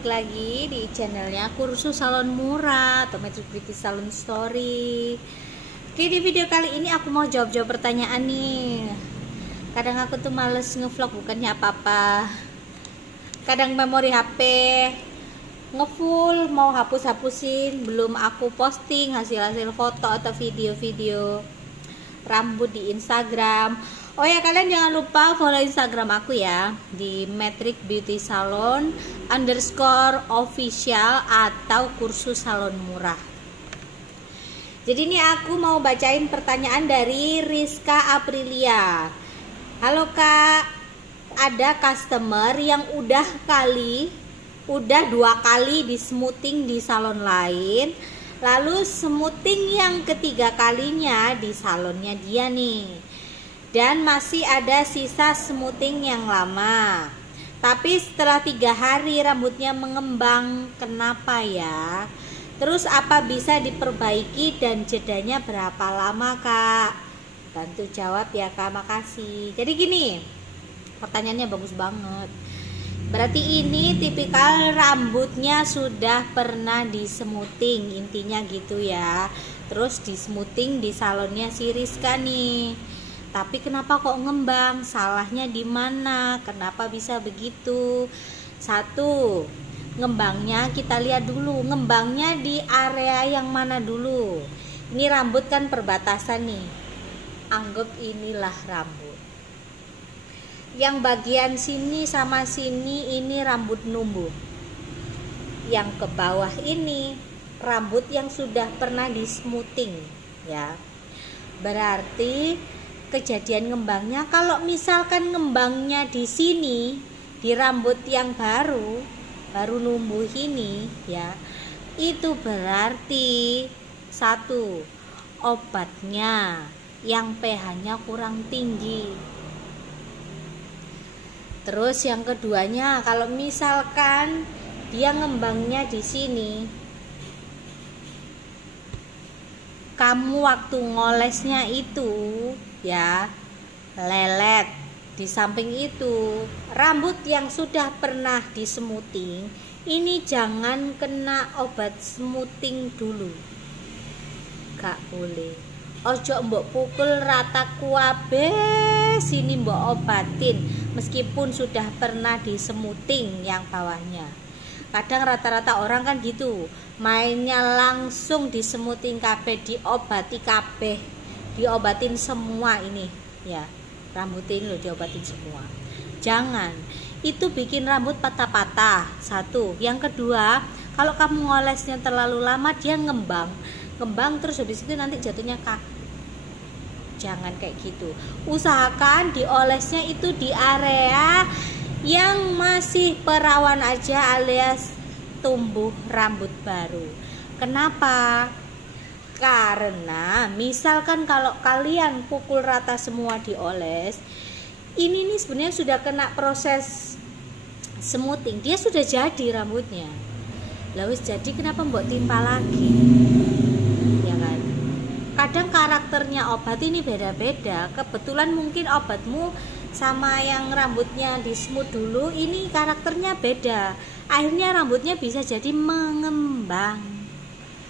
balik lagi di channelnya Kursus Salon Murah atau Magic Beauty Salon Story. Oke, di video kali ini aku mau jawab pertanyaan nih. Kadang aku tuh males ngevlog, bukannya apa-apa. Kadang memori HP ngefull, mau hapus-hapusin, belum aku posting hasil-hasil foto atau video-video rambut di Instagram. Oh ya, kalian jangan lupa follow Instagram aku ya, di Magic Beauty Salon _official atau Kursus Salon Murah. Jadi ini aku mau bacain pertanyaan dari Rizka Aprilia. Halo Kak, ada customer yang udah 2 kali di smoothing di salon lain, lalu smoothing yang ketiga kalinya di salonnya dia nih. Dan masih ada sisa smoothing yang lama. Tapi setelah 3 hari rambutnya mengembang, kenapa ya? Terus apa bisa diperbaiki dan jedanya berapa lama Kak? Bantu jawab ya Kak, makasih. Jadi gini, pertanyaannya bagus banget. Berarti ini tipikal rambutnya sudah pernah di smoothing, intinya gitu ya. Terus di smoothing di salonnya si Rizka nih. Tapi kenapa kok ngembang? Salahnya di mana? Kenapa bisa begitu? 1, ngembangnya kita lihat dulu. Ngembangnya di area yang mana dulu? Ini rambut kan perbatasan nih. Anggap inilah rambut. Yang bagian sini sama sini ini rambut numbuh. Yang ke bawah ini rambut yang sudah pernah di smoothing ya. Berarti kejadian ngembangnya, kalau misalkan ngembangnya di sini, di rambut yang baru numbuh ini ya, itu berarti 1, obatnya yang pH-nya kurang tinggi. Terus yang keduanya, kalau misalkan dia ngembangnya di sini, kamu waktu ngolesnya itu ya lelet. Di samping itu, rambut yang sudah pernah di smoothing ini jangan kena obat smoothing dulu, gak boleh. Ojo mbok pukul rata kuabe sini mbok obatin meskipun sudah pernah di smoothing yang bawahnya. Kadang rata-rata orang kan gitu, mainnya langsung di smoothing kabeh, diobati kabeh, diobatin semua ini ya, rambut ini loh diobatin semua. Jangan, itu bikin rambut patah-patah. 1. Yang kedua, kalau kamu ngolesnya terlalu lama dia ngembang terus habis itu nanti jatuhnya kaku. Jangan kayak gitu. Usahakan diolesnya itu di area yang masih perawan aja alias tumbuh rambut baru. Kenapa? Karena misalkan kalau kalian pukul rata semua dioles, ini nih sebenarnya sudah kena proses smoothing, dia sudah jadi rambutnya. Lawis jadi kenapa mbok timpa lagi? Ya kan? Kadang karakternya obat ini beda-beda. Kebetulan mungkin obatmu sama yang rambutnya di smooth dulu ini karakternya beda, akhirnya rambutnya bisa jadi mengembang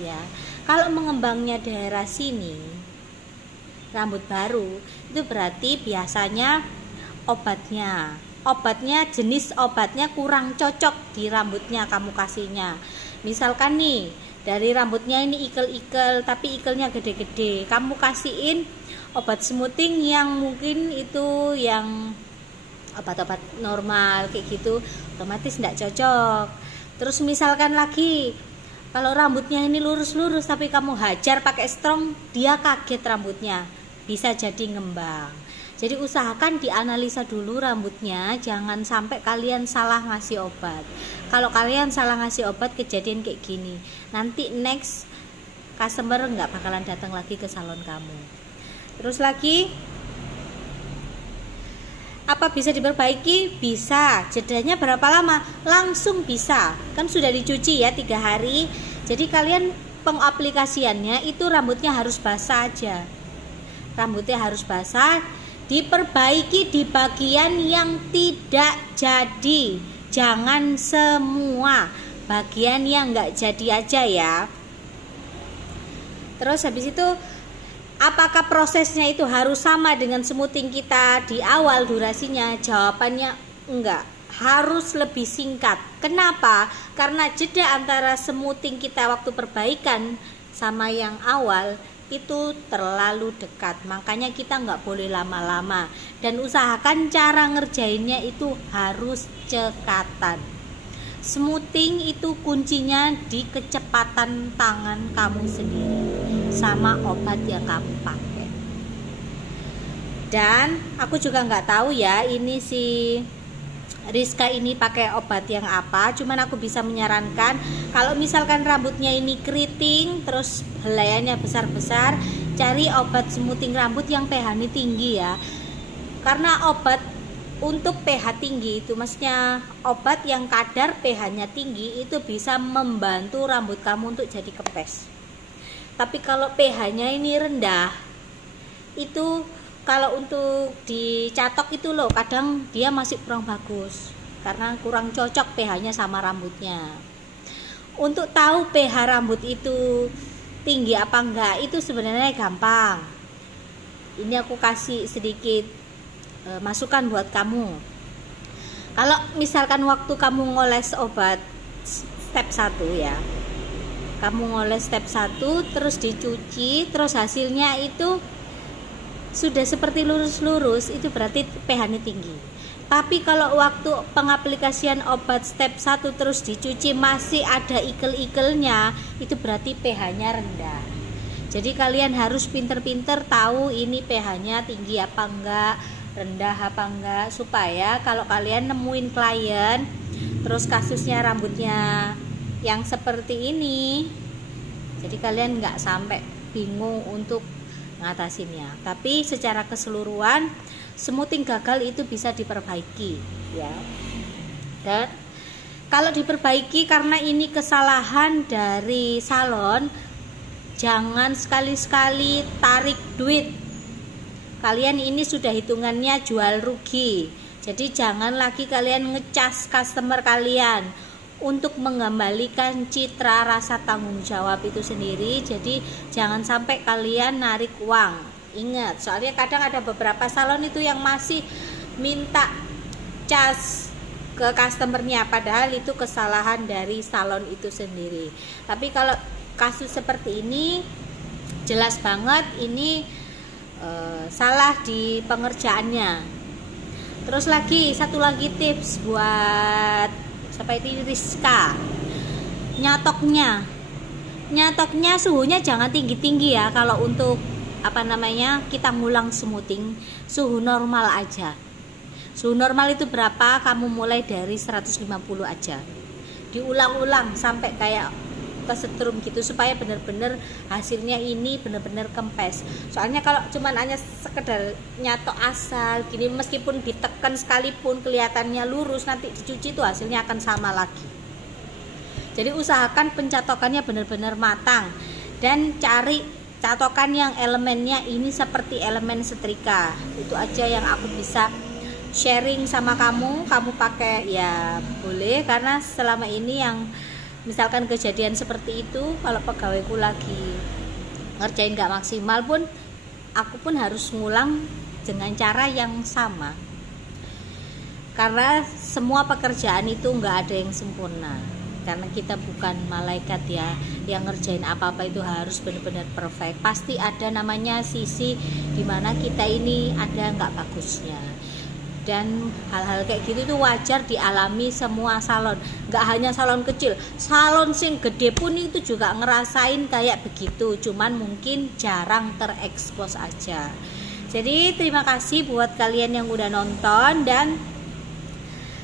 ya. Kalau mengembangnya daerah sini rambut baru, itu berarti biasanya obatnya jenis obatnya kurang cocok di rambutnya kamu kasihnya. Misalkan nih dari rambutnya ini ikel-ikel tapi ikelnya gede-gede, kamu kasihin obat smoothing yang mungkin itu yang obat-obat normal kayak gitu, otomatis tidak cocok. Terus misalkan lagi kalau rambutnya ini lurus-lurus tapi kamu hajar pakai strong, dia kaget rambutnya, bisa jadi ngembang. Jadi usahakan dianalisa dulu rambutnya, jangan sampai kalian salah ngasih obat. Kalau kalian salah ngasih obat kejadian kayak gini, nanti next customer nggak bakalan datang lagi ke salon kamu. Terus lagi, apa bisa diperbaiki? Bisa. Jedanya berapa lama? Langsung bisa. Kan sudah dicuci ya 3 hari. Jadi kalian pengaplikasiannya itu rambutnya harus basah aja. Rambutnya harus basah, diperbaiki di bagian yang tidak jadi. jangan semua bagian yang nggak jadi aja ya. Terus habis itu, apakah prosesnya itu harus sama dengan smoothing kita di awal durasinya? Jawabannya enggak, harus lebih singkat. Kenapa? Karena jeda antara smoothing kita waktu perbaikan sama yang awal itu terlalu dekat, makanya kita nggak boleh lama-lama, dan usahakan cara ngerjainnya itu harus cekatan. Smoothing itu kuncinya di kecepatan tangan kamu sendiri sama obat yang kamu pakai. Dan aku juga nggak tahu ya ini si Rizka ini pakai obat yang apa, cuman aku bisa menyarankan kalau misalkan rambutnya ini keriting terus helaiannya besar-besar, cari obat smoothing rambut yang pH-nya tinggi ya. Karena obat untuk pH tinggi itu, maksudnya obat yang kadar pH-nya tinggi itu bisa membantu rambut kamu untuk jadi kempes. Tapi kalau pH-nya ini rendah, itu kalau untuk dicatok itu loh, kadang dia masih kurang bagus karena kurang cocok pH-nya sama rambutnya. Untuk tahu pH rambut itu tinggi apa enggak itu sebenarnya gampang. Ini aku kasih sedikit masukan buat kamu. Kalau misalkan waktu kamu ngoles obat step 1 ya, kamu ngoles step 1 terus dicuci, terus hasilnya itu sudah seperti lurus-lurus, itu berarti pH-nya tinggi. Tapi kalau waktu pengaplikasian obat step 1 terus dicuci masih ada ikel-ikelnya, itu berarti pH-nya rendah. Jadi kalian harus pinter-pinter tahu ini pH-nya tinggi apa enggak, rendah apa enggak, supaya kalau kalian nemuin klien terus kasusnya rambutnya yang seperti ini, jadi kalian nggak sampai bingung untuk ngatasinnya. Tapi secara keseluruhan smoothing gagal itu bisa diperbaiki ya. Dan kalau diperbaiki karena ini kesalahan dari salon, jangan sekali-sekali tarik duit. Kalian ini sudah hitungannya jual rugi. Jadi jangan lagi kalian ngecas customer kalian untuk mengembalikan citra rasa tanggung jawab itu sendiri. Jadi jangan sampai kalian narik uang. Ingat, soalnya kadang ada beberapa salon itu yang masih minta cas ke customernya, padahal itu kesalahan dari salon itu sendiri. Tapi kalau kasus seperti ini jelas banget ini salah di pengerjaannya. Terus satu lagi tips buat seperti Rizka, nyatoknya suhunya jangan tinggi-tinggi ya. Kalau untuk kita ngulang smoothing, suhu normal aja. Suhu normal itu berapa? Kamu mulai dari 150 aja, diulang-ulang sampai kayak kesetrum gitu, supaya benar-benar hasilnya ini benar-benar kempes. Soalnya kalau cuman hanya sekedar nyatok asal gini, meskipun ditekan sekalipun kelihatannya lurus, nanti dicuci itu hasilnya akan sama lagi. Jadi usahakan pencatokannya benar-benar matang, dan cari catokan yang elemennya ini seperti elemen setrika. Itu aja yang aku bisa sharing sama kamu. Kamu pakai ya boleh, karena selama ini yang misalkan kejadian seperti itu, kalau pegawaiku lagi ngerjain gak maksimal pun, aku pun harus ngulang dengan cara yang sama. Karena semua pekerjaan itu gak ada yang sempurna, karena kita bukan malaikat ya, yang ngerjain apa-apa itu harus benar-benar perfect. Pasti ada namanya sisi dimana kita ini ada gak bagusnya. Dan hal-hal kayak gitu itu wajar dialami semua salon, nggak hanya salon kecil, salon sing gede pun itu juga ngerasain kayak begitu, cuman mungkin jarang terekspos aja. Jadi terima kasih buat kalian yang udah nonton, dan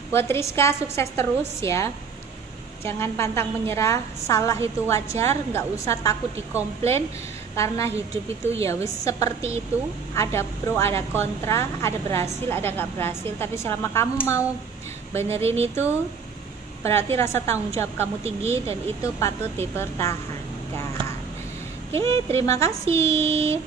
buat Rizka sukses terus ya, jangan pantang menyerah. Salah itu wajar, nggak usah takut dikomplain, karena hidup itu ya wis seperti itu, ada pro ada kontra, ada berhasil ada nggak berhasil. Tapi selama kamu mau benerin itu, berarti rasa tanggung jawab kamu tinggi, dan itu patut dipertahankan. Oke, terima kasih.